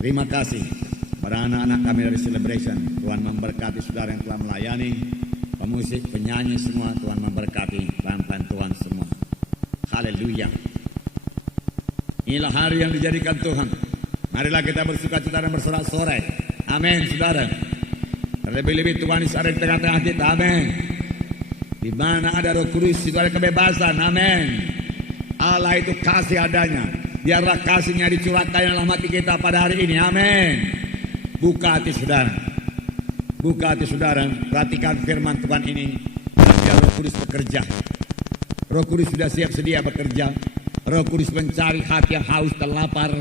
Terima kasih para anak-anak kami dari Celebration. Tuhan memberkati saudara yang telah melayani, pemusik, penyanyi semua. Tuhan memberkati pelan-pelan Tuhan semua. Haleluya. Inilah hari yang dijadikan Tuhan. Marilah kita bersuka-cita dan bersorak-sorai. Amin, saudara. Terlebih-lebih Tuhan Yesus ada di tengah-tengah kita. Amin. Di mana ada Roh Kudus itu ada kebebasan. Amin. Allah itu kasih adanya. Biarlah kasihnya dicurahkan dalam hati kita pada hari ini. Amin. Buka hati saudara. Buka hati saudara. Perhatikan firman Tuhan ini. Biar Roh Kudus bekerja. Roh Kudus sudah siap sedia bekerja. Roh Kudus mencari hati yang haus dan lapar.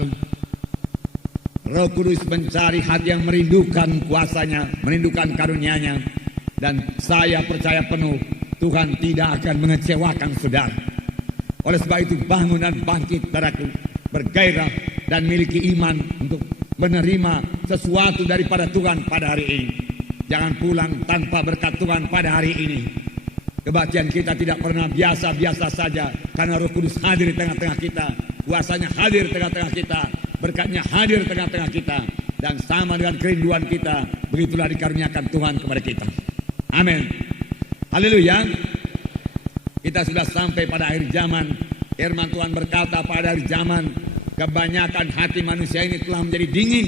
Roh Kudus mencari hati yang merindukan kuasanya, merindukan karunia-Nya. Dan saya percaya penuh Tuhan tidak akan mengecewakan saudara. Oleh sebab itu bangun dan bangkit saudaraku, bergairah dan miliki iman untuk menerima sesuatu daripada Tuhan pada hari ini. Jangan pulang tanpa berkat Tuhan pada hari ini. Kebaktian kita tidak pernah biasa-biasa saja, karena Roh Kudus hadir di tengah-tengah kita, kuasanya hadir di tengah-tengah kita, berkatnya hadir di tengah-tengah kita, dan sama dengan kerinduan kita, begitulah dikaruniakan Tuhan kepada kita. Amin. Haleluya. Kita sudah sampai pada akhir zaman. Firman Tuhan berkata pada akhir zaman, kebanyakan hati manusia ini telah menjadi dingin,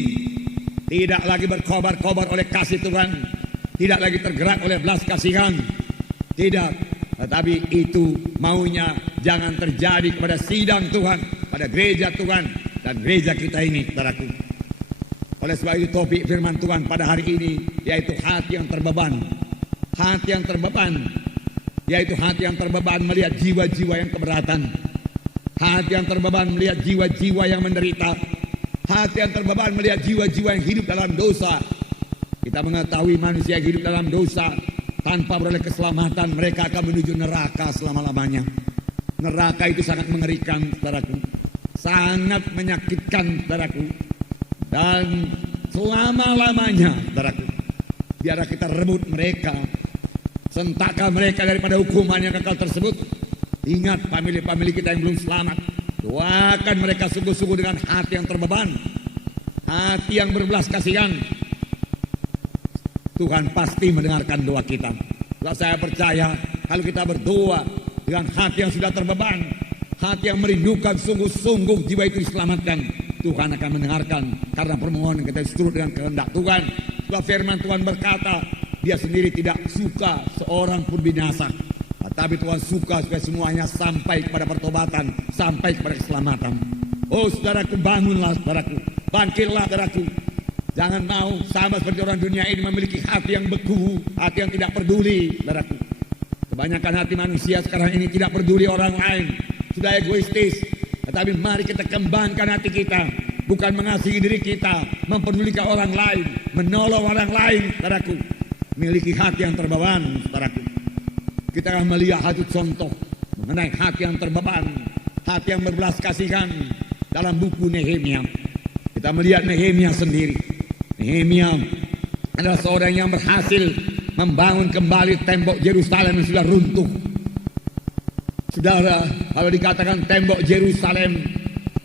tidak lagi berkobar-kobar oleh kasih Tuhan, tidak lagi tergerak oleh belas kasihan. Tidak, tetapi itu maunya jangan terjadi kepada sidang Tuhan, pada gereja Tuhan dan gereja kita ini, saudaraku. Oleh sebab itu topik firman Tuhan pada hari ini yaitu hati yang terbeban. Hati yang terbeban, yaitu hati yang terbeban melihat jiwa-jiwa yang keberatan. Hati yang terbeban melihat jiwa-jiwa yang menderita. Hati yang terbeban melihat jiwa-jiwa yang hidup dalam dosa. Kita mengetahui manusia yang hidup dalam dosa tanpa beroleh keselamatan, mereka akan menuju neraka selama-lamanya. Neraka itu sangat mengerikan, saudaraku. Sangat menyakitkan, saudaraku. Dan selama-lamanya, saudaraku, biarlah kita rebut mereka, sentakkan mereka daripada hukuman yang kekal tersebut. Ingat famili-famili kita yang belum selamat, doakan mereka sungguh-sungguh dengan hati yang terbeban, hati yang berbelas kasihan. Tuhan pasti mendengarkan doa kita. Kalau saya percaya, kalau kita berdoa dengan hati yang sudah terbeban, hati yang merindukan sungguh-sungguh jiwa itu diselamatkan, Tuhan akan mendengarkan, karena permohonan kita seturut dengan kehendak Tuhan. Sebab firman Tuhan berkata, Dia sendiri tidak suka seorang pun binasa, tetapi Tuhan suka supaya semuanya sampai kepada pertobatan, sampai kepada keselamatan. Oh saudaraku, bangunlah saudaraku, bangkitlah saudaraku. Jangan mau sama seperti orang dunia ini memiliki hati yang beku, hati yang tidak peduli, saudaraku. Kebanyakan hati manusia sekarang ini tidak peduli orang lain, sudah egoistis. Tetapi mari kita kembangkan hati kita, bukan mengasihi diri kita, mempedulikan orang lain, menolong orang lain, saudaraku. Miliki hati yang terbeban, saudaraku. Kita akan melihat satu contoh mengenai hati yang terbeban, hati yang berbelas kasihan dalam buku Nehemia. Kita melihat Nehemia sendiri. Nehemia adalah seorang yang berhasil membangun kembali tembok Yerusalem yang sudah runtuh. Saudara, kalau dikatakan tembok Yerusalem,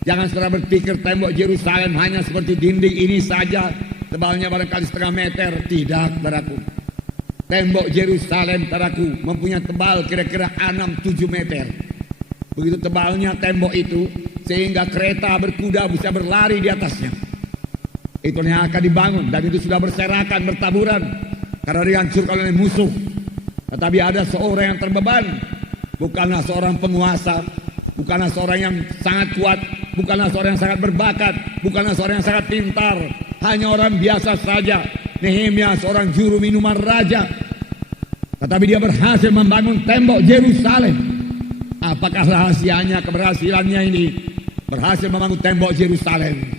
jangan saudara berpikir tembok Yerusalem hanya seperti dinding ini saja, tebalnya barangkali setengah meter. Tidak, saudaraku. Tembok Yerusalem, saudaraku, mempunyai tebal kira-kira 6-7 meter. Begitu tebalnya tembok itu, sehingga kereta berkuda bisa berlari di atasnya. Itu yang akan dibangun, dan itu sudah berserakan, bertaburan, karena dihancurkan oleh musuh. Tetapi ada seorang yang terbeban, bukanlah seorang penguasa, bukanlah seorang yang sangat kuat, bukanlah seorang yang sangat berbakat, bukanlah seorang yang sangat pintar, hanya orang biasa saja. Nehemia seorang juru minuman raja, tetapi dia berhasil membangun tembok Yerusalem. Apakah rahasianya, keberhasilannya ini? Berhasil membangun tembok Yerusalem.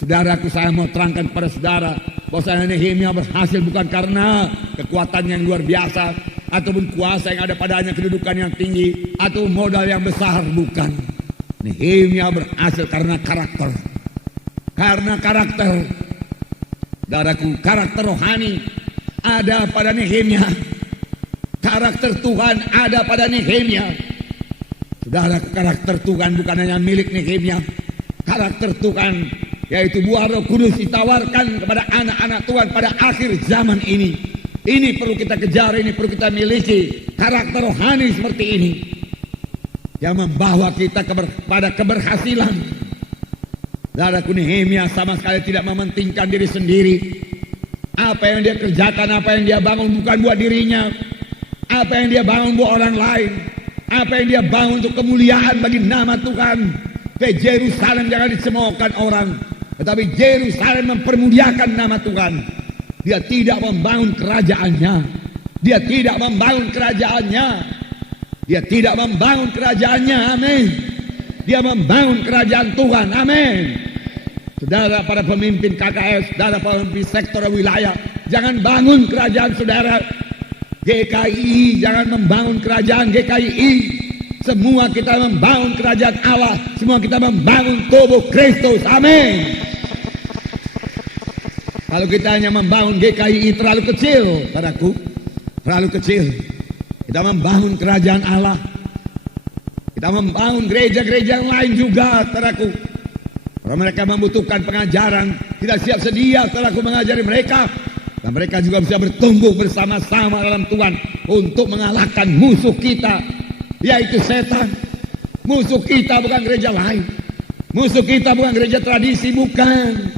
Saudaraku, saya mau terangkan kepada saudara bahwa Nehemia berhasil bukan karena kekuatan yang luar biasa, ataupun kuasa yang ada padanya, kedudukan yang tinggi, atau modal yang besar, bukan. Nehemia berhasil karena karakter. Karena karakter, saudaraku, karakter rohani ada pada Nehemia. Karakter Tuhan ada pada Nehemia. Saudaraku, karakter Tuhan bukan hanya milik Nehemia. Karakter Tuhan yaitu buah Roh Kudus ditawarkan kepada anak-anak Tuhan pada akhir zaman ini. Ini perlu kita kejar, ini perlu kita miliki. Karakter rohani seperti ini yang membawa kita pada keberhasilan. Saudaraku, Nehemia sama sekali tidak mementingkan diri sendiri. Apa yang dia kerjakan, apa yang dia bangun bukan buat dirinya. Apa yang dia bangun buat orang lain. Apa yang dia bangun untuk kemuliaan bagi nama Tuhan. Ke Yerusalem jangan dicemoohkan orang, tetapi Yerusalem mempermuliakan nama Tuhan. Dia tidak membangun kerajaannya. Dia tidak membangun kerajaannya. Dia tidak membangun kerajaannya. Amin. Dia membangun kerajaan Tuhan. Amin. Saudara para pemimpin KKS, saudara para pemimpin sektor wilayah, jangan bangun kerajaan saudara. GKI jangan membangun kerajaan GKI. Semua kita membangun kerajaan Allah. Semua kita membangun tubuh Kristus. Amin. Kalau kita hanya membangun GKI terlalu kecil, saudaraku, terlalu kecil. Kita membangun kerajaan Allah. Kita membangun gereja-gereja yang lain juga, saudaraku. Kalau mereka membutuhkan pengajaran, kita siap sedia, saudaraku, mengajari mereka. Dan mereka juga bisa bertumbuh bersama-sama dalam Tuhan untuk mengalahkan musuh kita, yaitu setan. Musuh kita bukan gereja lain. Musuh kita bukan gereja tradisi, bukan.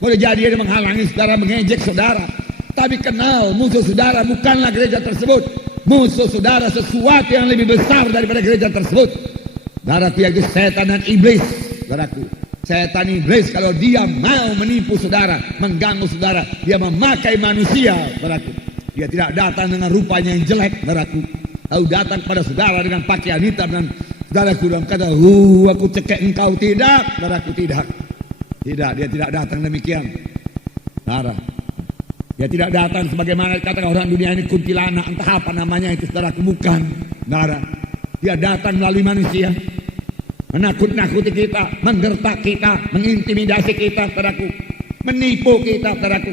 Boleh jadi dia menghalangi saudara, mengejek saudara. Tapi kenal musuh saudara bukanlah gereja tersebut. Musuh saudara sesuatu yang lebih besar daripada gereja tersebut. Saudaraku, yaitu setan dan iblis. Saudaraku, setan iblis kalau dia mau menipu saudara, mengganggu saudara, dia memakai manusia. Saudaraku, dia tidak datang dengan rupanya yang jelek. Saudaraku, lalu datang kepada saudara dengan pakaian hitam dan saudaraku dalam kata, aku cekek engkau. Tidak, saudaraku, tidak. Tidak, dia tidak datang demikian. Saudara, dia tidak datang sebagaimana kata orang dunia ini kuntilanak, entah apa namanya itu, saudaraku, bukan. Saudara, dia datang melalui manusia, menakut-nakuti kita, menggertak kita, mengintimidasi kita, saudaraku, menipu kita, saudaraku,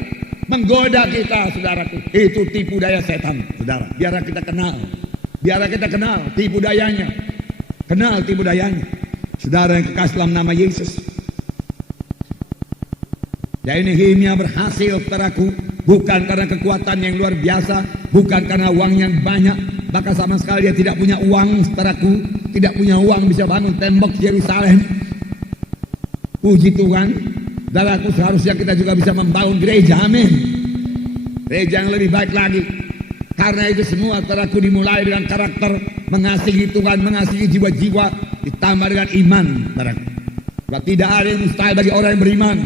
menggoda kita, saudaraku. Itu tipu daya setan, saudara. Biar kita kenal, biar kita kenal tipu dayanya, kenal tipu dayanya. Saudara yang kekasih dalam nama Yesus. Ya, Nehemia berhasil, saudaraku, bukan karena kekuatan yang luar biasa, bukan karena uang yang banyak, bahkan sama sekali dia tidak punya uang, saudaraku, tidak punya uang bisa bangun tembok Yerusalem. Puji Tuhan, saudaraku, seharusnya kita juga bisa membangun gereja, amin. Gereja yang lebih baik lagi. Karena itu semua, saudaraku, dimulai dengan karakter mengasihi Tuhan, mengasihi jiwa-jiwa, ditambah dengan iman, saudaraku. Tidak ada yang mustahil bagi orang yang beriman.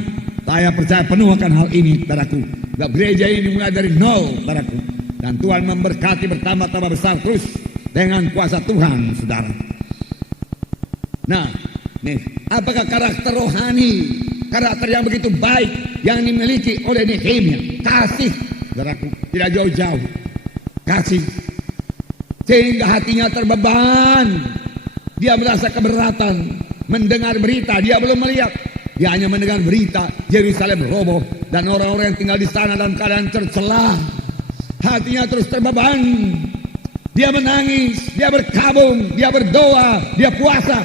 Saya percaya penuh akan hal ini, saudaraku. Gereja ini mulai dari nol, saudaraku. Dan Tuhan memberkati bertambah-tambah besar terus dengan kuasa Tuhan, saudara. Nah, nih, apakah karakter rohani, karakter yang begitu baik yang dimiliki oleh Nehemia? Kasih, saudaraku, tidak jauh-jauh. Kasih, sehingga hatinya terbeban. Dia merasa keberatan mendengar berita, dia belum melihat. Dia hanya mendengar berita Yerusalem roboh dan orang-orang yang tinggal di sana dalam keadaan tercela. Hatinya terus terbeban. Dia menangis, dia berkabung, dia berdoa, dia puasa.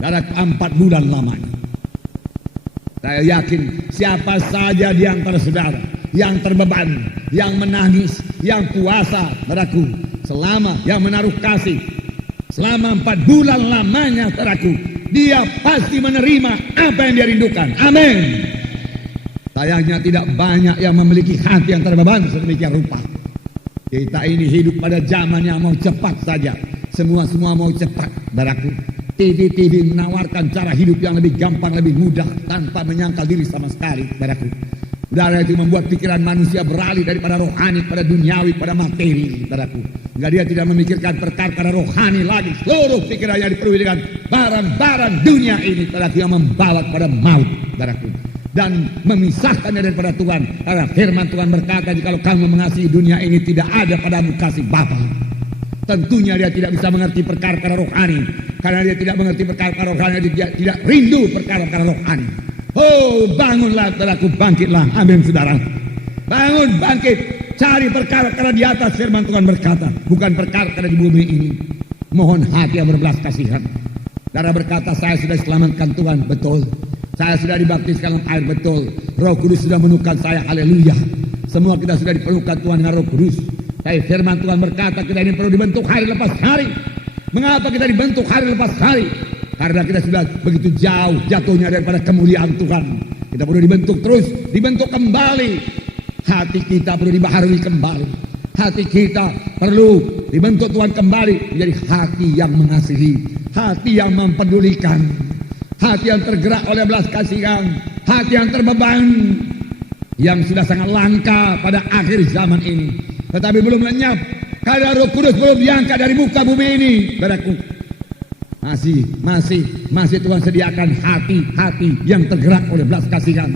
Dalam 4 bulan lamanya. Saya yakin siapa saja di antara saudara yang terbeban, yang menangis, yang puasa, saudaraku, selama yang menaruh kasih, selama 4 bulan lamanya, saudaraku, dia pasti menerima apa yang dia rindukan. Amin. Sayangnya tidak banyak yang memiliki hati yang terbeban sedemikian rupa. Kita ini hidup pada zaman yang mau cepat saja. Semua mau cepat, saudaraku. TV menawarkan cara hidup yang lebih gampang, lebih mudah, tanpa menyangkal diri sama sekali, saudaraku. Saudara, itu membuat pikiran manusia beralih daripada rohani pada duniawi, pada materi, saudaraku. Sehingga dia tidak memikirkan perkara rohani lagi. Seluruh pikirannya dipenuhi dengan barang-barang dunia ini, saudaraku, yang membawa pada maut, saudaraku, dan memisahkannya daripada Tuhan. Karena firman Tuhan berkata, jikalau kamu mengasihi dunia ini, tidak ada padamu kasih Bapa. Tentunya dia tidak bisa mengerti perkara rohani. Karena dia tidak mengerti perkara rohani, dia tidak rindu perkara rohani. Oh, bangunlah, saudaraku, bangkitlah. Amin, saudara. Bangun, bangkit. Cari perkara di atas. Firman Tuhan berkata, bukan perkara di bumi ini. Mohon hati yang berbelas kasihan. Saudara berkata, saya sudah diselamatkan Tuhan. Betul. Saya sudah dibaptiskan dalam air, betul. Roh Kudus sudah menukan saya, haleluya. Semua kita sudah dipenuhkan Tuhan dengan Roh Kudus. Tapi firman Tuhan berkata kita ini perlu dibentuk hari lepas hari. Mengapa kita dibentuk hari lepas hari? Karena kita sudah begitu jauh jatuhnya daripada kemuliaan Tuhan. Kita perlu dibentuk terus, dibentuk kembali. Hati kita perlu dibaharui kembali. Hati kita perlu dibentuk Tuhan kembali menjadi hati yang mengasihi, hati yang mempedulikan, hati yang tergerak oleh belas kasihan, hati yang terbeban, yang sudah sangat langka pada akhir zaman ini, tetapi belum lenyap karena Roh Kudus belum diangkat dari muka bumi ini. Saudaraku, masih Tuhan sediakan hati-hati yang tergerak oleh belas kasihan,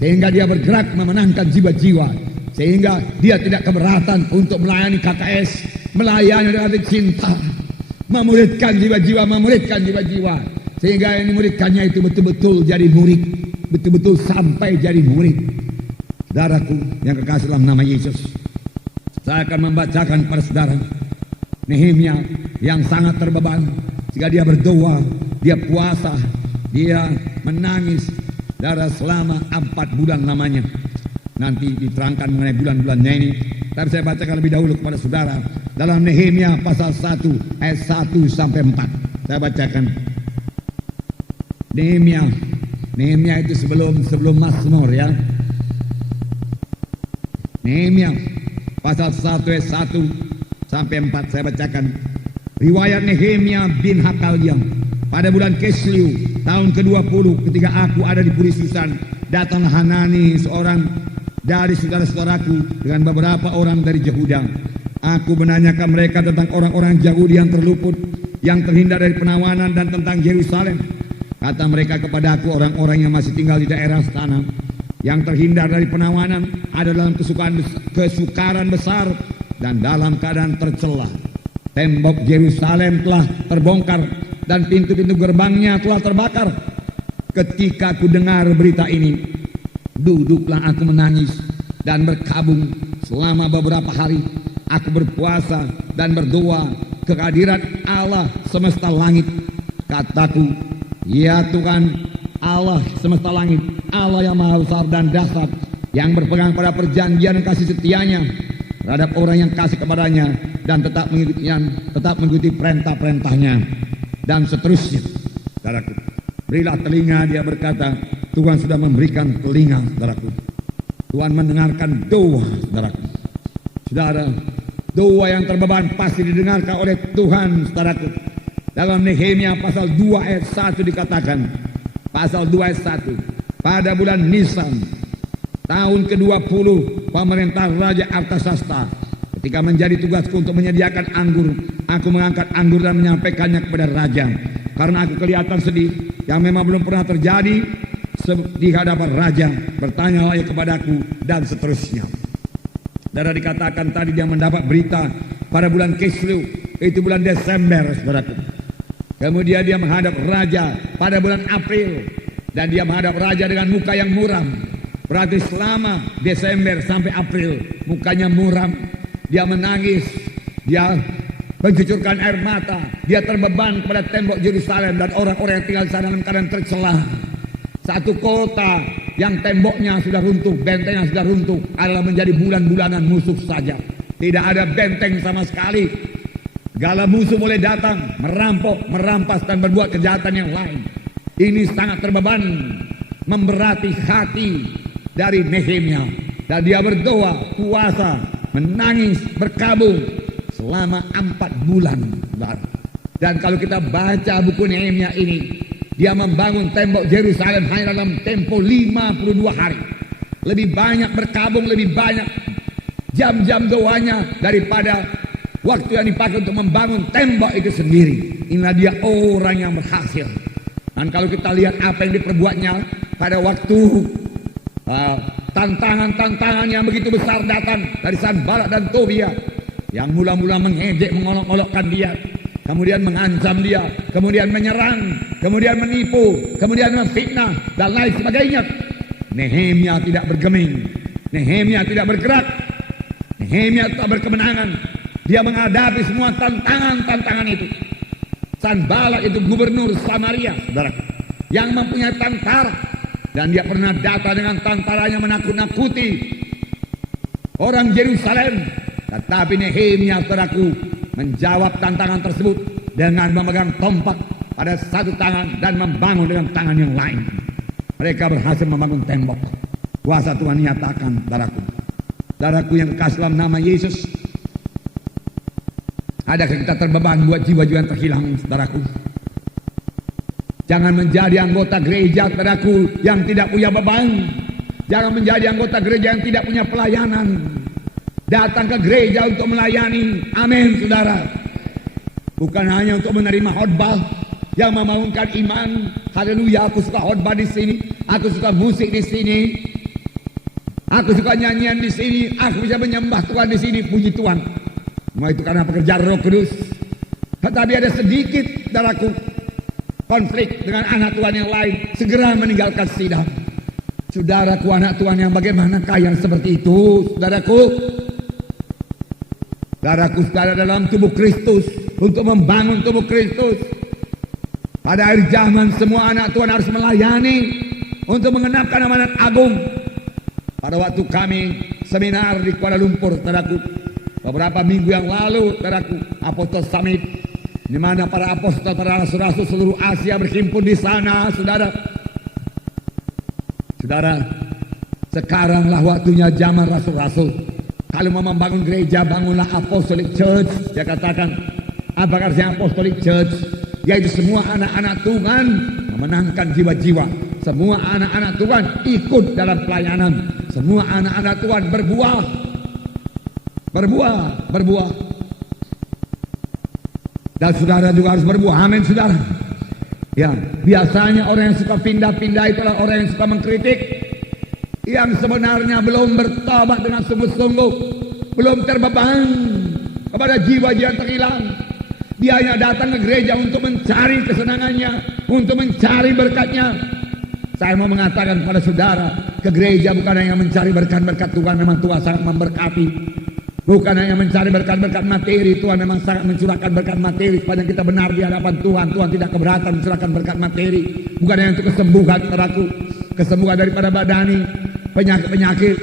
sehingga dia bergerak memenangkan jiwa-jiwa, sehingga dia tidak keberatan untuk melayani KKS, melayani dengan hati cinta, memuridkan jiwa-jiwa, sehingga yang dimuridkannya itu betul-betul jadi murid, betul-betul sampai jadi murid. Saudaraku yang kekasih dalam nama Yesus, saya akan membacakan kepada saudara Nehemia yang sangat terbeban, jika dia berdoa, dia puasa, dia menangis darah selama 4 bulan lamanya. Nanti diterangkan mengenai bulan-bulannya ini, tapi saya bacakan lebih dahulu kepada saudara dalam Nehemia pasal 1 ayat 1 sampai 4. Saya bacakan. Nehemia itu sebelum Mazmur, ya. Nehemia pasal 1 ayat 1 sampai 4 saya bacakan. Riwayat Nehemia bin Hakalia, pada bulan Kislew tahun ke-20 ketika aku ada di Puri Susan, datang Hanani seorang dari saudara-saudaraku dengan beberapa orang dari Yehuda. Aku menanyakan mereka tentang orang-orang Yahudi yang terluput, yang terhindar dari penawanan, dan tentang Yerusalem. Kata mereka kepadaku, orang-orang yang masih tinggal di daerah sana, yang terhindar dari penawanan, ada dalam kesukaran besar dan dalam keadaan tercela. Tembok Yerusalem telah terbongkar dan pintu-pintu gerbangnya telah terbakar. Ketika aku dengar berita ini, duduklah aku menangis dan berkabung selama beberapa hari. Aku berpuasa dan berdoa ke hadirat Allah semesta langit. Kataku, ya Tuhan Allah semesta langit, Allah yang maha besar dan dahsyat, yang berpegang pada perjanjian dan kasih setianya terhadap orang yang kasih kepadanya dan tetap mengikuti perintah-perintahnya, dan seterusnya. Saudaraku, berilah telinga, dia berkata. Tuhan sudah memberikan telinga, saudaraku. Tuhan mendengarkan doa, saudaraku. Saudara, doa yang terbeban pasti didengarkan oleh Tuhan, saudaraku. Dalam Nehemia pasal 2 ayat 1 dikatakan, pasal 2 ayat 1, pada bulan Nisan tahun ke-20 pemerintah Raja Artasasta, ketika menjadi tugasku untuk menyediakan anggur, aku mengangkat anggur dan menyampaikannya kepada raja. Karena aku kelihatan sedih, yang memang belum pernah terjadi di hadapan raja. Bertanyalah ia kepadaku, dan seterusnya. Saudara, dikatakan tadi dia mendapat berita pada bulan Kislew, itu bulan Desember, saudaraku. Kemudian dia menghadap raja pada bulan April, dan dia menghadap raja dengan muka yang muram. Berarti selama Desember sampai April mukanya muram, dia menangis, dia mencucurkan air mata, dia terbeban kepada tembok Yerusalem dan orang-orang yang tinggal di sana dalam keadaan tercela. Satu kota yang temboknya sudah runtuh, bentengnya sudah runtuh, adalah menjadi bulan-bulanan musuh saja. Tidak ada benteng sama sekali. Segala musuh boleh datang, merampok, merampas, dan berbuat kejahatan yang lain. Ini sangat terbeban, memberati hati dari Nehemia. Dan dia berdoa, puasa, menangis, berkabung selama 4 bulan. Dan kalau kita baca buku Nehemia ini, dia membangun tembok Yerusalem hanya dalam tempo 52 hari. Lebih banyak berkabung, lebih banyak jam-jam doanya daripada waktu yang dipakai untuk membangun tembok itu sendiri. Inilah dia orang yang berhasil. Dan kalau kita lihat apa yang diperbuatnya pada waktu tantangan-tantangan yang begitu besar datang dari Sanballat dan Tobia, yang mula-mula mengejek, mengolok-olokkan dia, kemudian mengancam dia, kemudian menyerang, kemudian menipu, kemudian memfitnah, dan lain sebagainya. Nehemia tidak bergeming, Nehemia tidak bergerak, Nehemia tak berkemenangan. Dia menghadapi semua tantangan-tantangan itu. Sanballat itu gubernur Samaria, saudara, yang mempunyai tentara, Dan dia pernah datang dengan tentaranya menakut-nakuti orang Yerusalem. Tetapi Nehemia saudaraku menjawab tantangan tersebut dengan memegang tombak pada satu tangan dan membangun dengan tangan yang lain. Mereka berhasil membangun tembok. Kuasa Tuhan nyatakan, saudaraku yang kekasih dalam nama Yesus. Adakah kita terbeban buat jiwa-jiwa yang terhilang, saudaraku? Jangan menjadi anggota gereja, saudaraku, yang tidak punya beban. Jangan menjadi anggota gereja yang tidak punya pelayanan. Datang ke gereja untuk melayani. Amin, saudara. Bukan hanya untuk menerima khotbah yang membangunkan iman. Haleluya, aku suka khotbah di sini. Aku suka musik di sini. Aku suka nyanyian di sini. Aku bisa menyembah Tuhan di sini. Puji Tuhan. Semua itu karena pekerjaan Roh Kudus. Tetapi ada sedikit, saudaraku, konflik dengan anak Tuhan yang lain. Segera meninggalkan sidang. Saudaraku, anak Tuhan yang bagaimanakah yang seperti itu, saudaraku? Saudaraku, saudara dalam tubuh Kristus, untuk membangun tubuh Kristus. Pada akhir zaman semua anak Tuhan harus melayani untuk mengenapkan amanat agung. Pada waktu kami seminar di Kuala Lumpur, saudaraku, beberapa minggu yang lalu, saudaraku, Apostol Summit, di mana para apostol, para rasul-rasul seluruh Asia berhimpun di sana, saudara. Saudara, sekaranglah waktunya zaman rasul-rasul. Kalau mau membangun gereja, bangunlah Apostolic Church. Dia katakan, apa artinya Apostolic Church? Yaitu semua anak-anak Tuhan memenangkan jiwa-jiwa. Semua anak-anak Tuhan ikut dalam pelayanan. Semua anak-anak Tuhan berbuah. Dan saudara juga harus berbuah. Amin, saudara. Ya, biasanya orang yang suka pindah-pindah itulah orang yang suka mengkritik, yang sebenarnya belum bertobat dengan sungguh-sungguh, belum terbeban kepada jiwa-jiwa yang terhilang. Dia hanya datang ke gereja untuk mencari kesenangannya, untuk mencari berkatnya. Saya mau mengatakan kepada saudara, ke gereja bukan hanya mencari berkat-berkat Tuhan, memang Tuhan sangat memberkati. Bukan hanya mencari berkat-berkat materi, Tuhan memang sangat mencurahkan berkat materi sepanjang kita benar di hadapan Tuhan. Tuhan tidak keberatan mencurahkan berkat materi. Bukan hanya untuk kesembuhan, saudaraku, kesembuhan daripada badani, penyakit-penyakit.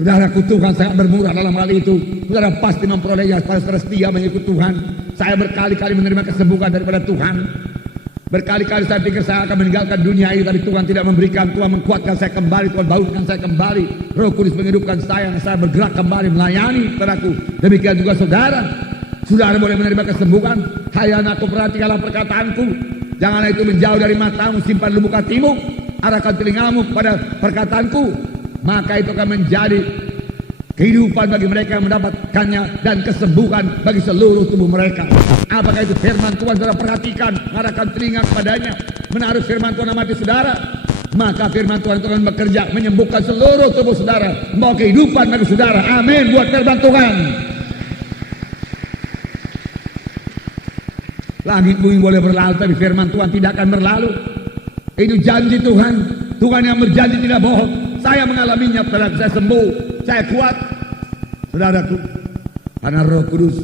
Saudaraku, Tuhan sangat bermurah dalam hal itu. Saudara pasti memperolehnya pada saudara setia mengikut Tuhan. Saya berkali-kali menerima kesembuhan daripada Tuhan. Berkali-kali saya pikir saya akan meninggalkan dunia ini, tapi Tuhan tidak memberikan. Tuhan menguatkan saya kembali, Tuhan bangunkan saya kembali. Roh Kudus menghidupkan saya bergerak kembali melayani, saudaraku. Demikian juga saudara. Saudara boleh menerima kesembuhan. Hai anakku, perhatikanlah perkataanku. Janganlah itu menjauh dari matamu, simpan lubuk hatimu. Arahkan telingamu kepada perkataanku. Maka itu akan menjadi kehidupan bagi mereka yang mendapatkannya dan kesembuhan bagi seluruh tubuh mereka. Apakah itu firman Tuhan? Saudara perhatikan, arahkan telinga kepadanya, menaruh firman Tuhan dalam hati saudara. Maka firman Tuhan itu akan bekerja menyembuhkan seluruh tubuh saudara, membawa kehidupan bagi saudara. Amin. Buat firman Tuhan. Langit bumi boleh berlalu, tapi firman Tuhan tidak akan berlalu. Itu janji Tuhan. Tuhan yang berjanji tidak bohong. Saya mengalaminya, saudara. Saya sembuh, saya kuat, saudaraku, karena Roh Kudus,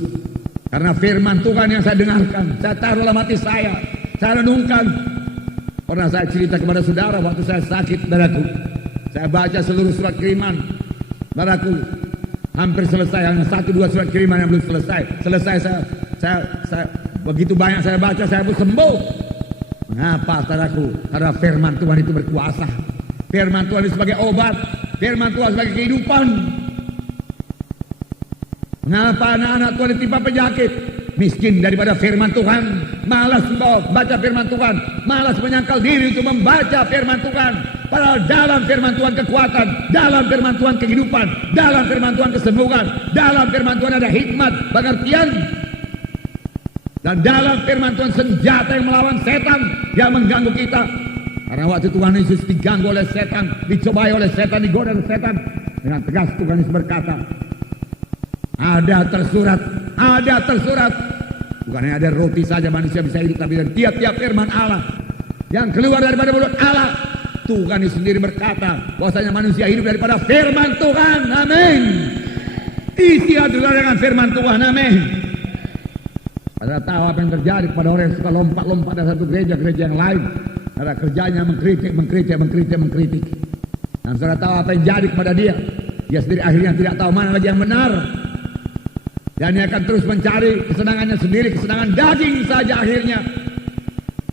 karena firman Tuhan yang saya dengarkan, saya taruh dalam hati saya renungkan. Pernah saya cerita kepada saudara waktu saya sakit, saudaraku, saya baca seluruh surat kiriman, saudaraku, hampir selesai, hanya 1-2 surat kiriman yang belum selesai. Saya begitu banyak saya baca, saya pun sembuh. Mengapa, saudaraku? Karena firman Tuhan itu berkuasa. Firman Tuhan itu sebagai obat, firman Tuhan sebagai kehidupan. Mengapa anak-anak Tuhan ditimpa penyakit? Miskin daripada firman Tuhan, malas baca firman Tuhan, malas menyangkal diri untuk membaca firman Tuhan. Padahal dalam firman Tuhan kekuatan, dalam firman Tuhan kehidupan, dalam firman Tuhan kesembuhan, dalam firman Tuhan ada hikmat, pengertian. Dan dalam firman Tuhan senjata yang melawan setan yang mengganggu kita. Karena waktu Tuhan Yesus diganggu oleh setan, dicobai oleh setan, digoda oleh setan, dengan tegas Tuhan Yesus berkata, ada tersurat. Bukan hanya ada roti saja manusia bisa hidup, tapi dari tiap-tiap firman Allah yang keluar daripada mulut Allah. Tuhan Yesus sendiri berkata bahwasanya manusia hidup daripada firman Tuhan. Amin. Isi adalah dengan firman Tuhan. Amin. Pada tahu apa yang terjadi pada orang yang suka lompat-lompat dari satu gereja yang lain. Ada kerjanya mengkritik. Dan saudara tahu apa yang jadi kepada dia. Dia sendiri akhirnya tidak tahu mana lagi yang benar. Dan dia akan terus mencari kesenangannya sendiri, kesenangan daging saja akhirnya.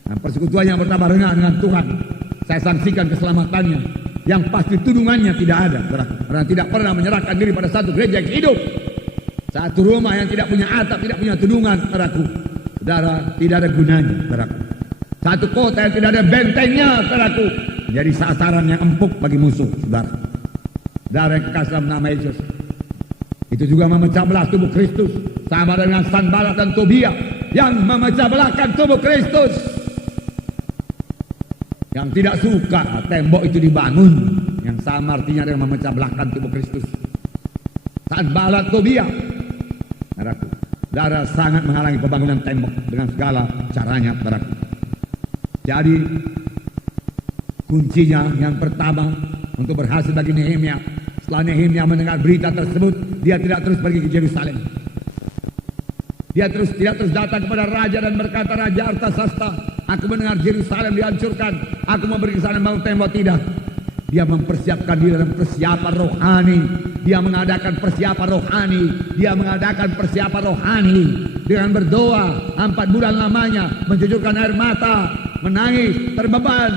Dan persekutuannya bertambah rengah dengan Tuhan. Saya saksikan keselamatannya. Yang pasti tudungannya tidak ada. Karena tidak pernah menyerahkan diri pada satu gereja yang hidup. Satu rumah yang tidak punya atap, tidak punya tudungan, saudaraku. Saudara, tidak ada gunanya, saudaraku. Satu kota yang tidak ada bentengnya, saudaraku, jadi sasaran yang empuk bagi musuh, saudara. Saudara yang kekasih dalam nama Yesus. Itu juga memecah belah tubuh Kristus, sama dengan Sanbalat dan Tobia yang memecah belahkan tubuh Kristus. Yang tidak suka tembok itu dibangun, yang sama artinya dengan memecah belahkan tubuh Kristus. Sanbalat, Tobia, saudaraku, saudara sangat menghalangi pembangunan tembok dengan segala caranya, saudaraku. Jadi kuncinya yang pertama untuk berhasil bagi Nehemia, setelah Nehemia mendengar berita tersebut, dia tidak terus pergi ke Yerusalem. Dia tidak terus datang kepada raja dan berkata, Raja Artasasta, aku mendengar Yerusalem dihancurkan, aku mau pergi ke sana bangun tembok. Tidak. Dia mempersiapkan diri dalam persiapan rohani. Dia mengadakan persiapan rohani. Dia mengadakan persiapan rohani dengan berdoa 4 bulan lamanya, mencucurkan air mata, menangis, terbeban.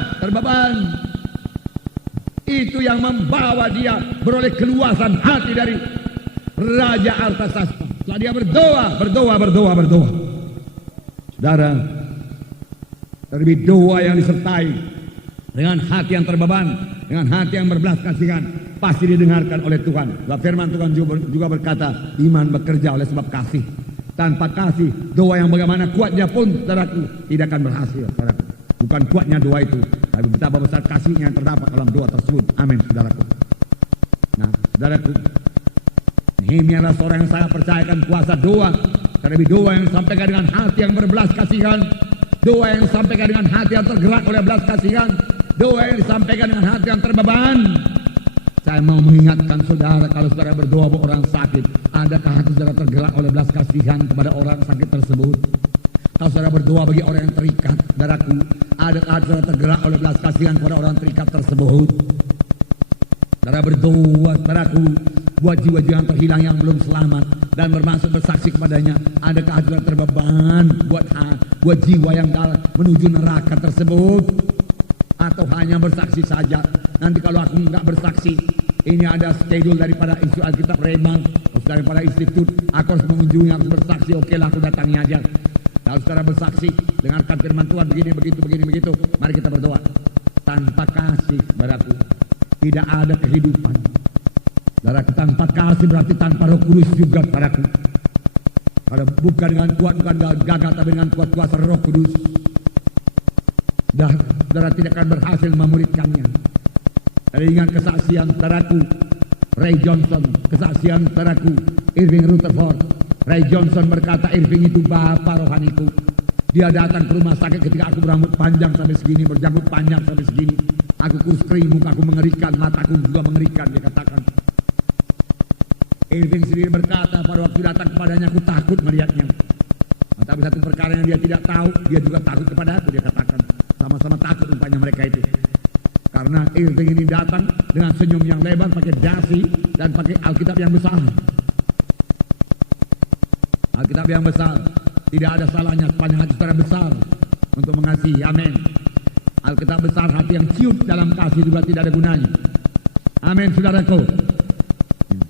Itu yang membawa dia beroleh keluasan hati dari Raja Artasasta. Setelah dia berdoa. Saudara, terlebih doa yang disertai dengan hati yang terbeban, dengan hati yang berbelas kasihan, pasti didengarkan oleh Tuhan. Sebab firman Tuhan juga berkata, iman bekerja oleh sebab kasih. Tanpa kasih, doa yang bagaimana kuatnya pun, saudaraku, tidak akan berhasil, saudaraku. Bukan kuatnya doa itu, tapi betapa besar kasihnya yang terdapat dalam doa tersebut. Amin, saudaraku. Nah, saudaraku, Nehemia adalah seorang yang sangat percayakan kuasa doa. Terlebih doa yang disampaikan dengan hati yang berbelas kasihan, doa yang disampaikan dengan hati yang tergerak oleh belas kasihan, doa yang disampaikan dengan hati yang terbeban. Saya mau mengingatkan saudara, kalau saudara berdoa buat orang sakit, adakah hati saudara tergerak oleh belas kasihan kepada orang sakit tersebut? Kalau saudara berdoa bagi orang yang terikat, saudaraku, adakah hati saudara tergerak oleh belas kasihan kepada orang terikat tersebut? Saudara berdoa, saudaraku, buat jiwa-jiwa yang terhilang yang belum selamat dan bermaksud bersaksi kepadanya. Adakah hati saudara terbeban buat jiwa yang menuju neraka tersebut? Atau hanya bersaksi saja? Nanti kalau aku enggak bersaksi, ini ada schedule daripada Institut Alkitab Remang, daripada institut, aku harus mengunjungi, aku bersaksi, okelah aku datangi aja. Kalau saudara bersaksi, dengarkan firman Tuhan begini, begitu, mari kita berdoa. Tanpa kasih, saudaraku, tidak ada kehidupan. Saudaraku, tanpa kasih berarti tanpa Roh Kudus juga, saudaraku. Kalau bukan dengan kuat, bukan gagah, tapi dengan kuat kuasa Roh Kudus, saudara tidak akan berhasil memuridkannya. Saya ingat kesaksian saudaraku Ray Johnson, kesaksian saudaraku Irving Rutherford. Ray Johnson berkata, Irving itu bapa rohaniku. Dia datang ke rumah sakit ketika aku berambut panjang sampai segini, berjanggut panjang sampai segini. Aku kurus kering, muka aku mengerikan, mataku juga mengerikan, dia katakan. Irving sendiri berkata, pada waktu datang kepadanya aku takut melihatnya. Tapi satu perkara yang dia tidak tahu, dia juga takut kepada aku, dia katakan. Sama-sama takut rupanya mereka itu. Karena Irving ini datang dengan senyum yang lebar, pakai dasi dan pakai Alkitab yang besar. Alkitab yang besar, tidak ada salahnya sepanjang hati saudara besar untuk mengasihi. Amin. Alkitab besar, hati yang ciut dalam kasih juga tidak ada gunanya. Amin, saudaraku.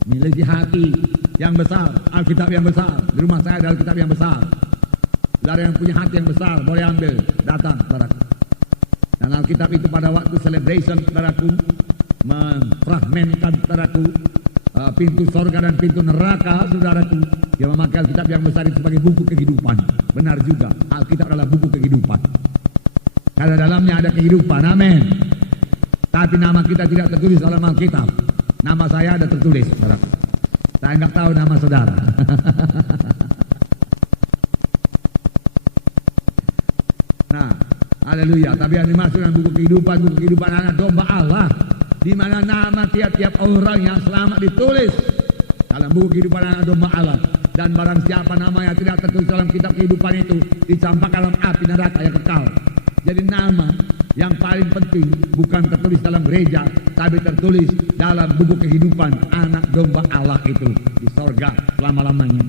Miliki hati yang besar, Alkitab yang besar. Di rumah saya ada Alkitab yang besar. Saudara yang punya hati yang besar boleh ambil, datang, saudaraku. Dan Alkitab itu pada waktu celebration, saudaraku, memfragmentkan, saudaraku, pintu sorga dan pintu neraka, saudaraku. Dia memakai Alkitab yang besar itu sebagai buku kehidupan. Benar juga, Alkitab adalah buku kehidupan. Karena dalamnya ada kehidupan, amin. Tapi nama kita tidak tertulis dalam Alkitab. Nama saya ada tertulis, saudaraku. Saya nggak tahu nama saudara. Nah, haleluya. Tapi yang dimaksud dengan buku kehidupan anak domba Allah, di mana nama tiap-tiap orang yang selamat ditulis dalam buku kehidupan anak domba Allah. Dan barang siapa nama yang tidak tertulis dalam kitab kehidupan itu, dicampakkan dalam api neraka yang kekal. Jadi nama Yang paling penting bukan tertulis dalam gereja, tapi tertulis dalam buku kehidupan anak domba Allah itu di sorga selama-lamanya.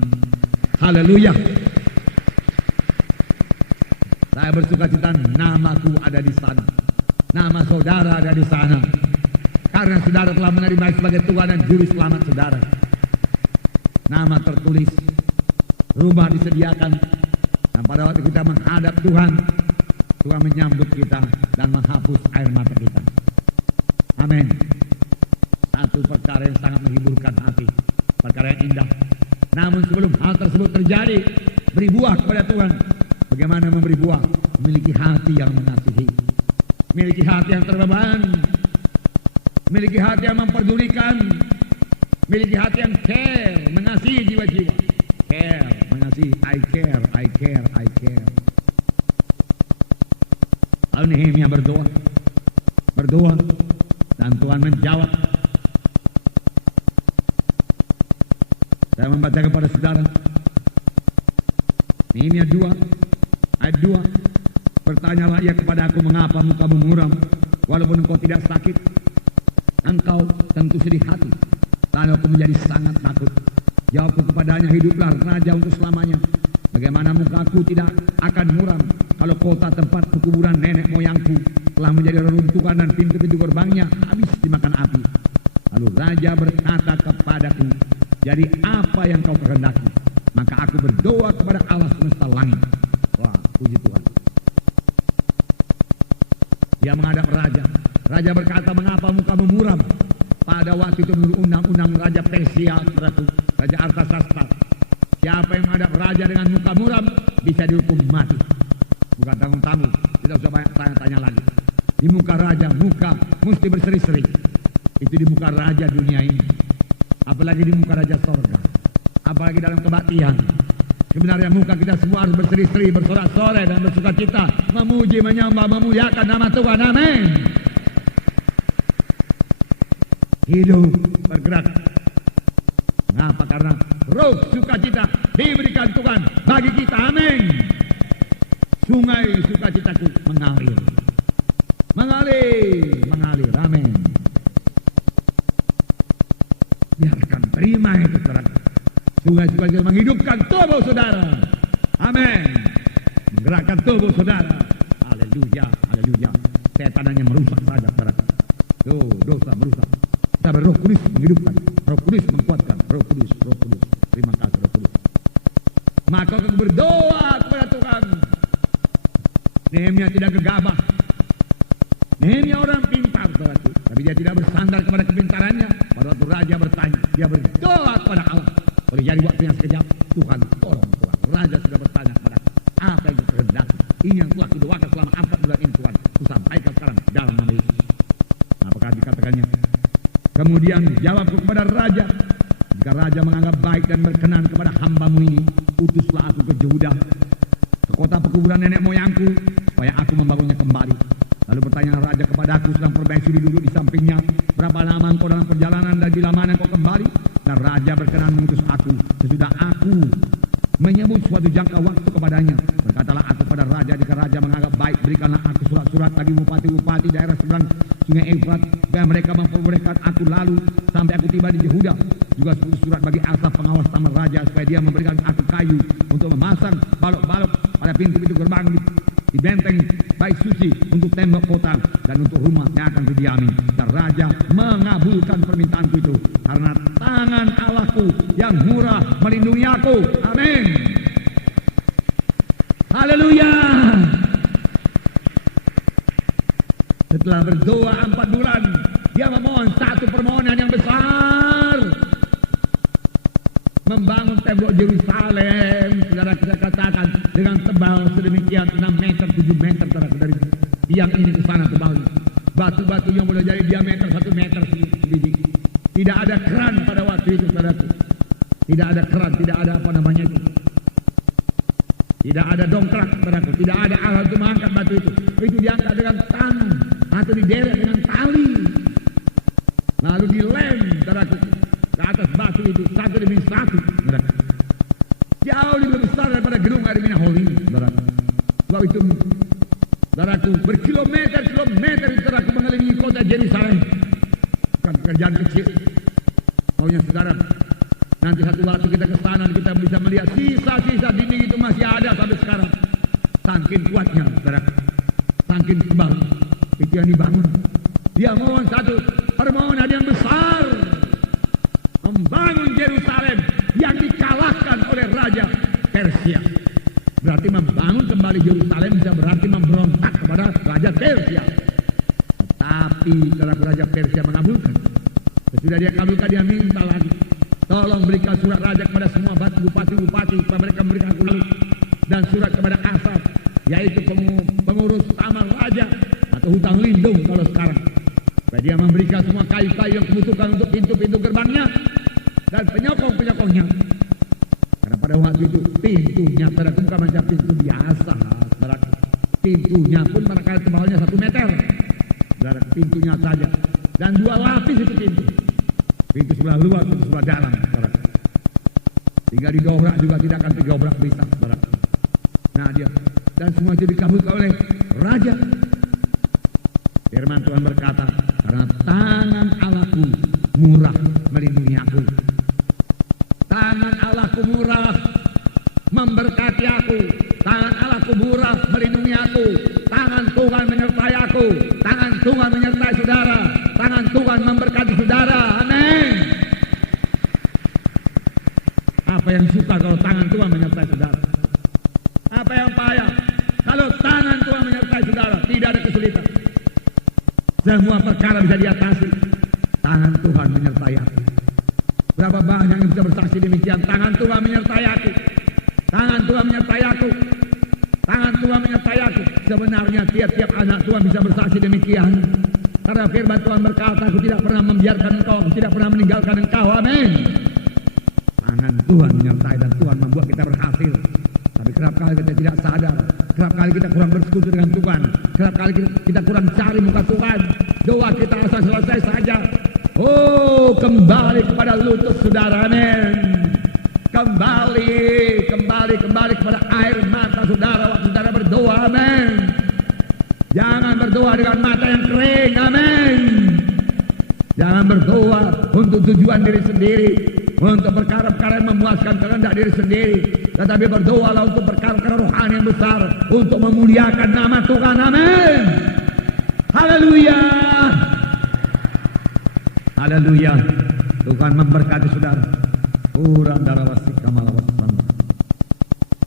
Haleluya. Saya bersukacita namaku ada di sana. Nama saudara ada di sana. Karena saudara telah menerima sebagai Tuhan dan Juru Selamat saudara. Nama tertulis, rumah disediakan, dan pada waktu kita menghadap Tuhan, Tuhan menyambut kita dan menghapus air mata kita. Amin. Satu perkara yang sangat menghiburkan hati, perkara yang indah. Namun sebelum hal tersebut terjadi, beri buah kepada Tuhan. Bagaimana memberi buah? Memiliki hati yang mengasihi, memiliki hati yang terbeban, memiliki hati yang memperdulikan, memiliki hati yang care, mengasihi jiwa-jiwa. Care, mengasihi, I care, I care, I care. Lalu Nehemia berdoa, dan Tuhan menjawab. Saya membaca kepada saudara Nehemia 2 ayat 2. Bertanyalah ia kepada aku, mengapa mukamu muram walaupun engkau tidak sakit? Engkau tentu sedih hati. Lalu aku menjadi sangat takut. Jawabku kepadanya, hiduplah raja untuk selamanya. Bagaimana mukaku tidak akan muram kalau kota tempat pekuburan nenek moyangku telah menjadi reruntuhan dan pintu-pintu gerbangnya habis dimakan api. Lalu raja berkata kepadaku, jadi apa yang kau kehendaki? Maka aku berdoa kepada Allah semesta langit. Wah, puji Tuhan. Dia menghadap raja. Raja berkata, mengapa mukamu muram? Pada waktu itu menurut undang-undang Raja Persia, Raja Artasasta, siapa yang menghadap raja dengan muka muram bisa dihukum mati. Bukan tanggung-tanggung, tidak usah banyak tanya-tanya lagi. Di muka raja, muka mesti berseri-seri. Itu di muka raja dunia ini. Apalagi di muka raja sorga. Apalagi dalam kebaktian. Sebenarnya muka kita semua harus berseri-seri, bersorak-sorai dan bersukacita, memuji, menyembah, memuliakan nama Tuhan. Amin. Hidup bergerak. Mengapa? Karena roh sukacita diberikan Tuhan bagi kita. Amin. Sungai sukacitaku mengalir. Mengalir. Amin. Biarkan terima itu saudara. Sungai sukacita menghidupkan tubuh saudara. Amin. Menggerakkan tubuh saudara. Haleluya. Setan hanya merusak saja saudara. Tuh, dosa merusak. Tapi Roh Kudus menghidupkan, Roh Kudus menguatkan, Roh Kudus. Terima kasih Roh Kudus. Maka aku berdoa kepada Tuhan. Nehemia tidak gegabah. Nehemia orang pintar, saudaraku. Tapi dia tidak bersandar kepada kepintarannya. Pada waktu raja bertanya, dia berdoa kepada Allah. Boleh jadi waktu yang sekejap, Tuhan tolong Tuhan. Raja sudah bertanya kepada apa yang kehendaki. Ini yang telah kudoakan selama 4 bulan ini Tuhan. Kusampaikan sekarang dalam nama Yesus. Apakah dikatakannya? Kemudian jawabku kepada raja, jika raja menganggap baik dan berkenan kepada hamba-Mu ini, utuslah aku ke Yehuda, ke kota pekuburan nenek moyangku, supaya aku membangunnya kembali. Lalu bertanya raja kepadaku, sedang permaisuri duduk di sampingnya, berapa lama engkau dalam perjalanan dan bila mana engkau kembali? Dan raja berkenan mengutus aku, sesudah aku menyebut suatu jangka waktu kepadanya. Berkatalah aku pada raja, jika raja menganggap baik, berikanlah aku surat-surat bagi bupati-bupati daerah seberang Sungai Efrat, supaya mereka memperbolehkan aku lalu sampai aku tiba di Yehuda. Juga surat bagi Asaf pengawas taman raja, supaya dia memberikan aku kayu untuk memasang balok-balok pada pintu-pintu gerbang di benteng baik suci, untuk tembok kota dan untuk rumah yang akan kudiami. Dan raja mengabulkan permintaanku itu, karena tangan Allahku yang murah melindungi aku. Amin. Haleluya. Setelah berdoa 4 bulan, dia memohon satu permohonan yang besar, membangun tembok Yerusalem. Saudara, kita katakan dengan tebal sedemikian 6 meter, 7 meter dari tiang ini ke sana tebalnya. Batu-batu yang boleh jadi diameter 1 meter sedikit. Tidak ada keran pada waktu itu, saudaraku. Tidak ada keran, tidak ada apa namanya itu. Tidak ada dongkrak, saudaraku. Tidak ada alat untuk mengangkat batu itu. Itu diangkat dengan tangan atau dideret dengan tali. Lalu dilem, saudaraku, ke atas batu itu satu demi satu, saudaraku. Jauh lebih besar daripada gedung Armina Hall ini, saudaraku. Sebab itu Saudaraku, berkilometer-kilometer saudaraku mengelilingi kota Yerusalem. Bukan pekerjaan kecil. Maunya saudara, nanti satu waktu kita ke sana kita bisa melihat sisa-sisa dinding itu masih ada sampai sekarang. Saking kuatnya, saudara. Saking tebal itu yang dibangun. Dia mohon satu permohonan yang besar, membangun Yerusalem yang dikalahkan oleh Raja Persia. Berarti membangun kembali Yerusalem bisa berarti memberontak kepada Raja Persia. Tapi kalau Raja Persia mengabulkan, sesudah dia kabulkan dia minta lagi, tolong berikan surat raja kepada semua bupati-bupati supaya mereka memberikan kulit, dan surat kepada Asaf, yaitu pengurus taman raja atau hutang lindung kalau sekarang, supaya dia memberikan semua kayu-kayu yang dibutuhkan untuk pintu-pintu gerbangnya dan penyokong-penyokongnya. Karena pada waktu itu pintunya bukan macam pintu biasa, pintunya pun manakala tebalnya 1 meter, pintunya saja, dan 2 lapis itu pintu sebelah luar, pintu sebelah dalam. Tinggal didobrak juga tidak akan didobrak bisa. Nah dia, dan semua itu dikabulkan oleh raja. Firman Tuhan berkata, karena tangan Allahku murah melindungi aku. Tangan Allahku murah memberkati aku. Tangan Allahku murah melindungi aku. Tangan Tuhan menyertai aku. Tangan Tuhan menyertai saudara. Tangan Tuhan memberkati saudara. Amin. Apa yang suka kalau tangan Tuhan menyertai saudara? Apa yang payah? Kalau tangan Tuhan menyertai saudara, tidak ada kesulitan. Semua perkara bisa diatasi. Tangan Tuhan menyertai aku. Berapa banyak yang bisa bersaksi demikian? Tangan Tuhan menyertai aku. Tangan Tuhan menyertai aku. Tangan Tuhan menyertai aku. Sebenarnya tiap-tiap anak Tuhan bisa bersaksi demikian. Karena firman Tuhan berkata, aku tidak pernah membiarkan engkau, aku tidak pernah meninggalkan engkau. Amin. Tangan Tuhan menyertai dan Tuhan membuat kita berhasil. Tapi kerap kali kita tidak sadar. Kerap kali kita kurang bersekutu dengan Tuhan. Kerap kali kita kurang cari muka Tuhan. Doa kita asal selesai saja. Oh, kembali kepada lutut saudara. Amin. Kembali kepada air mata saudara waktu saudara berdoa. Amin. Jangan berdoa dengan mata yang kering. Amin. Jangan berdoa untuk tujuan diri sendiri, untuk perkara-perkara yang memuaskan kehendak diri sendiri, tetapi berdoalah untuk perkara-perkara rohani yang besar, untuk memuliakan nama Tuhan. Amin. Haleluya. Haleluya. Tuhan memberkati saudara.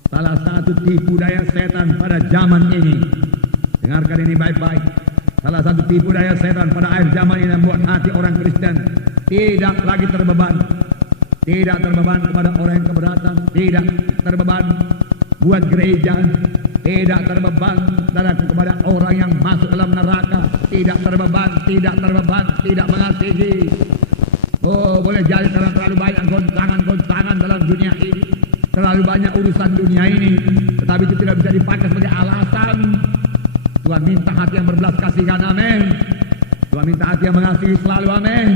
Salah satu tipu daya setan pada zaman ini, dengarkan ini baik-baik. Salah satu tipu daya setan pada akhir zaman ini membuat hati orang Kristen tidak lagi terbeban. Tidak terbeban kepada orang yang keberatan, tidak terbeban buat gereja, tidak terbeban kepada orang yang masuk dalam neraka, tidak terbeban, tidak mengasihi. Oh, boleh jadi karena terlalu banyak goncangan dalam dunia ini, terlalu banyak urusan dunia ini, tetapi itu tidak bisa dipakai sebagai alasan. Tuhan minta hati yang berbelas kasihan. Amin. Tuhan minta hati yang mengasihi selalu. Amin.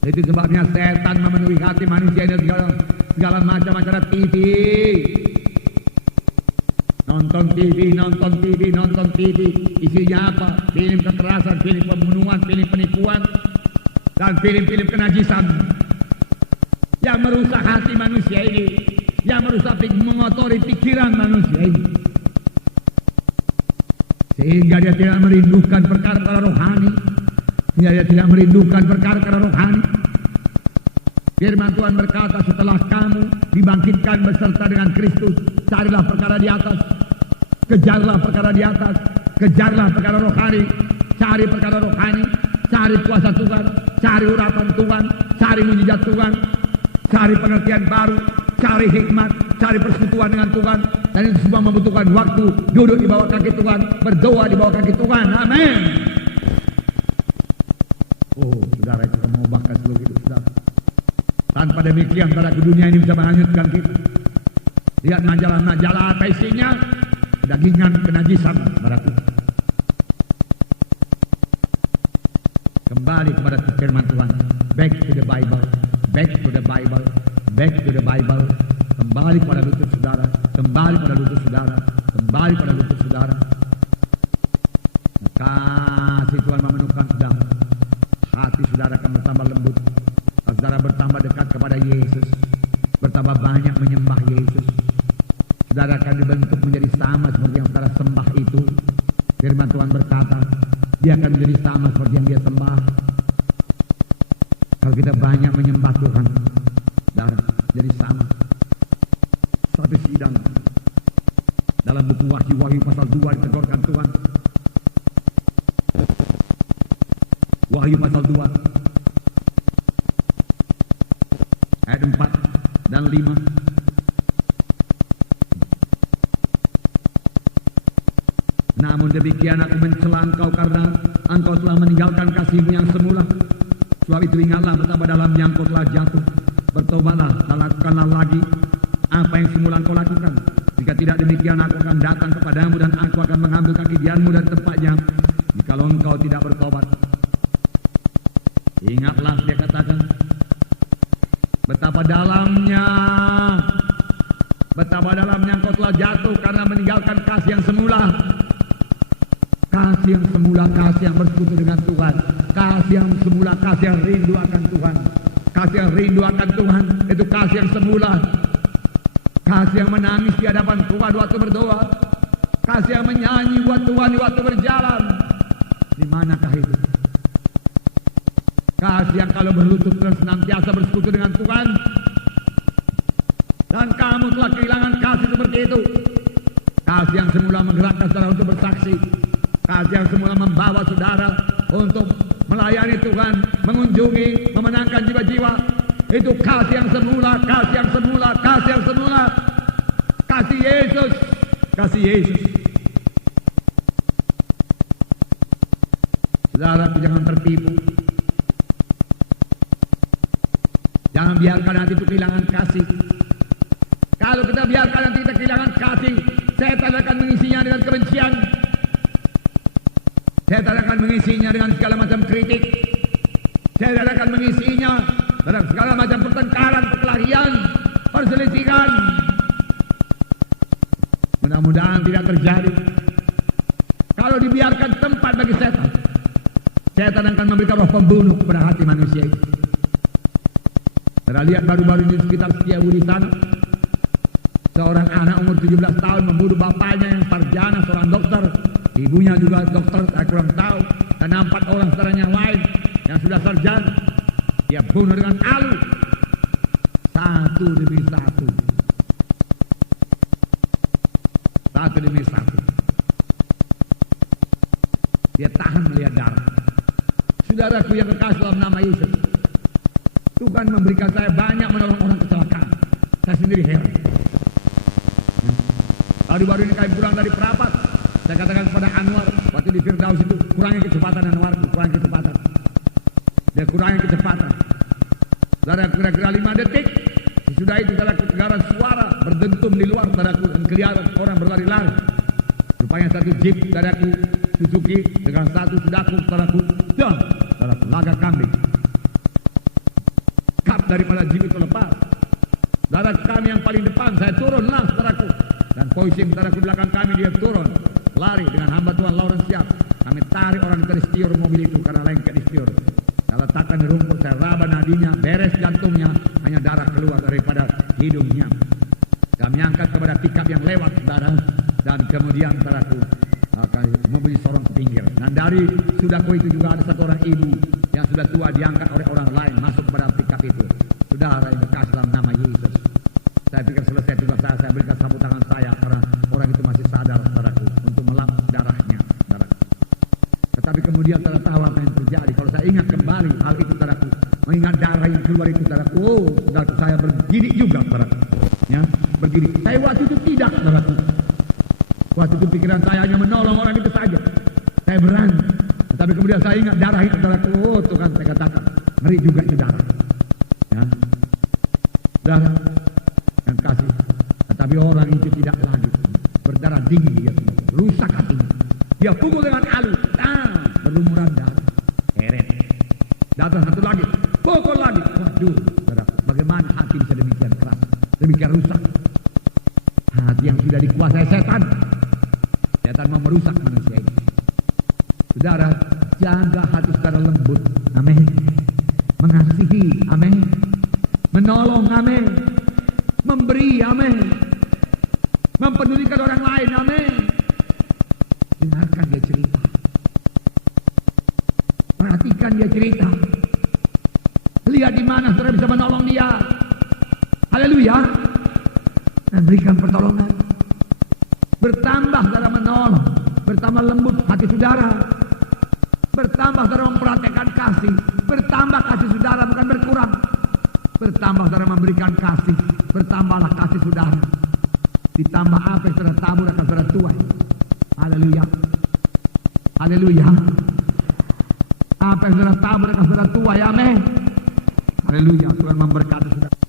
Itu sebabnya setan memenuhi hati manusia ini segala macam acara TV. Nonton TV. Isinya apa? Film kekerasan, film pembunuhan, film penipuan, dan film-film kenajisan yang merusak hati manusia ini, yang merusak, mengotori pikiran manusia ini, sehingga dia tidak merindukan perkara-perkara rohani. Dia tidak merindukan perkara-perkara rohani. Firman Tuhan berkata, setelah kamu dibangkitkan beserta dengan Kristus, carilah perkara di atas, kejarlah perkara di atas, kejarlah perkara rohani, cari perkara rohani, cari kuasa Tuhan, cari urapan Tuhan, cari mujizat Tuhan, cari pengertian baru, cari hikmat, cari persekutuan dengan Tuhan, dan itu semua membutuhkan waktu. Duduk di bawah kaki Tuhan, berdoa di bawah kaki Tuhan. Amin. Oh, saudara, itu mau bahkan seluruh hidup saudara. Tanpa demikian, saudara, ke dunia ini bisa menghanyutkan kita. Lihat majalah-majalah apa isinya? Kedagingan, kenajisan, saudaraku. Kembali kepada firman Tuhan. Back to the Bible. Back to the Bible. Back to the Bible. kembali pada lutut saudara, kembali pada lutut saudara, kembali pada lutut saudara. Kasih Tuhan memenuhkan saudara. Hati saudara akan bertambah lembut. Saudara bertambah dekat kepada Yesus, bertambah banyak menyembah Yesus. Saudara akan dibentuk menjadi sama seperti yang saudara sembah itu. Firman Tuhan berkata, dia akan menjadi sama seperti yang dia sembah. Kalau kita banyak menyembah Tuhan, saudara jadi sama. Satu sidang dalam buku Wahyu pasal 2 ditegurkan Tuhan. Wahyu pasal 2 ayat 4 dan 5. Namun demikian aku mencela engkau karena engkau telah meninggalkan kasihmu yang semula. Sebab itu ingatlah betapa dalamnya engkau telah jatuh. Bertobatlah dan lakukanlah lagi apa yang semula engkau lakukan. Jika tidak demikian aku akan datang kepadamu dan aku akan mengambil kaki dianmu dari tempatnya. Jikalau engkau tidak bertobat. Ingatlah, dia katakan, betapa dalamnya engkau telah jatuh karena meninggalkan kasih yang semula. Kasih yang semula, kasih yang bersekutu dengan Tuhan. Kasih yang semula, kasih yang rindu akan Tuhan. Kasih yang rindu akan Tuhan, itu kasih yang semula. Kasih yang menangis di hadapan Tuhan waktu berdoa. Kasih yang menyanyi buat Tuhan di waktu berjalan. Di manakah itu? Kasih yang kalau berlutut dan senantiasa bersekutu dengan Tuhan. Dan kamu telah kehilangan kasih seperti itu. Kasih yang semula menggerakkan saudara untuk bersaksi. Kasih yang semula membawa saudara untuk melayani Tuhan, mengunjungi, memenangkan jiwa-jiwa. Itu kasih yang semula, kasih yang semula, kasih yang semula. Kasih Yesus, kasih Yesus. Saudara, jangan tertipu. Jangan biarkan nanti itu kehilangan kasih. Kalau kita biarkan nanti kita kehilangan kasih, setan akan mengisinya dengan kebencian. Setan akan mengisinya dengan segala macam kritik. Setan akan mengisinya dengan segala macam pertengkaran, perkelahian, perselisihan. Mudah-mudahan tidak terjadi. Kalau dibiarkan tempat bagi setan, setan akan memberikan roh pembunuh kepada hati manusia itu. Kita lihat baru-baru ini sekitar Setiabudi sana, seorang anak umur 17 tahun membunuh bapaknya yang sarjana, seorang dokter, ibunya juga dokter, saya kurang tahu, dan 4 orang saudaranya lain yang sudah sarjana. Dia bunuh dengan alu, satu demi satu, satu demi satu. Dia tahan melihat darah. Saudaraku yang kekasih dalam nama Yesus, Tuhan memberikan saya banyak menolong orang kecelakaan. Saya sendiri heran. Baru-baru ini kami pulang dari Perapat, saya katakan kepada Anwar waktu di Firdaus itu, kurangi kecepatan Anwar, kurangi kecepatan. Dia kurangi kecepatan. Saudara, kira-kira 5 detik, sesudah itu saudara kedengaran suara berdentum di luar, saudaraku, dan kelihatan orang berlari-lari. Rupanya satu jeep, saudaraku, Suzuki dengan satu sudaku, saudaraku, dan saudaraku, laga kambing. Kap daripada jeep itu lepas. Saudara kami yang paling depan, saya turunlah, saudaraku. Dan polisi saudaraku di belakang kami, dia turun, lari dengan hamba Tuhan Lawrence siap. Kami tarik orang dari stior mobil itu karena lengket di stior. Saya letakkan di rumput, saya raba nadinya, beres jantungnya, hanya darah keluar daripada hidungnya. Kami angkat kepada pickup yang lewat, saudara, dan kemudian saudaraku mobil sorong ke pinggir. Dan dari sudaku itu juga ada satu orang ibu yang sudah tua diangkat oleh orang lain masuk kepada pickup itu. Saudara yang berkasih dalam nama Yesus, saya pikir selesai tugas saya berikan sapu tangan saya karena orang itu masih sadar, saudaraku, untuk melap darahnya, saudaraku. Tetapi kemudian saudara tahu apa yang terjadi. Kalau saya ingat kembali hal itu, saudaraku, mengingat darah yang keluar itu, saudaraku, oh, saudaraku, saya bergidik juga, saudaraku, ya, bergidik. Saya waktu itu tidak, saudaraku. Waktu itu pikiran saya hanya menolong orang itu saja. Saya berani. Tetapi kemudian saya ingat darah itu, saudaraku, oh Tuhan, saya katakan, ngeri juga itu darah. Ya, darah yang kasih. Tetapi orang itu tidak lagi berdarah dingin, dia rusak hatinya. Dia pukul dengan alu, berlumuran darah, heret. Datang satu lagi, pukul lagi. Waduh, saudara, bagaimana hati bisa demikian keras, demikian rusak? Hati yang sudah dikuasai setan. Setan mau merusak manusia ini. Saudara, jaga hati saudara lembut. Amin. Mengasihi. Amin. Menolong. Amin. Memberi. Amin. Mempedulikan orang lain. Amin. Dengarkan dia cerita. Perhatikan dia cerita. Lihat di mana saudara bisa menolong dia. Haleluya. Dan berikan pertolongan. Bertambah saudara menolong. Bertambah lembut hati saudara. Bertambah saudara memperhatikan kasih. Bertambah kasih saudara, bukan berkurang. Bertambah saudara memberikan kasih. Bertambahlah kasih saudara. Ditambah apa yang saudara tabur akan saudara tuai. Haleluya. Haleluya. Apa yang saudara tabur akan saudara tuai. Amin. Haleluya. Tuhan memberkati saudara.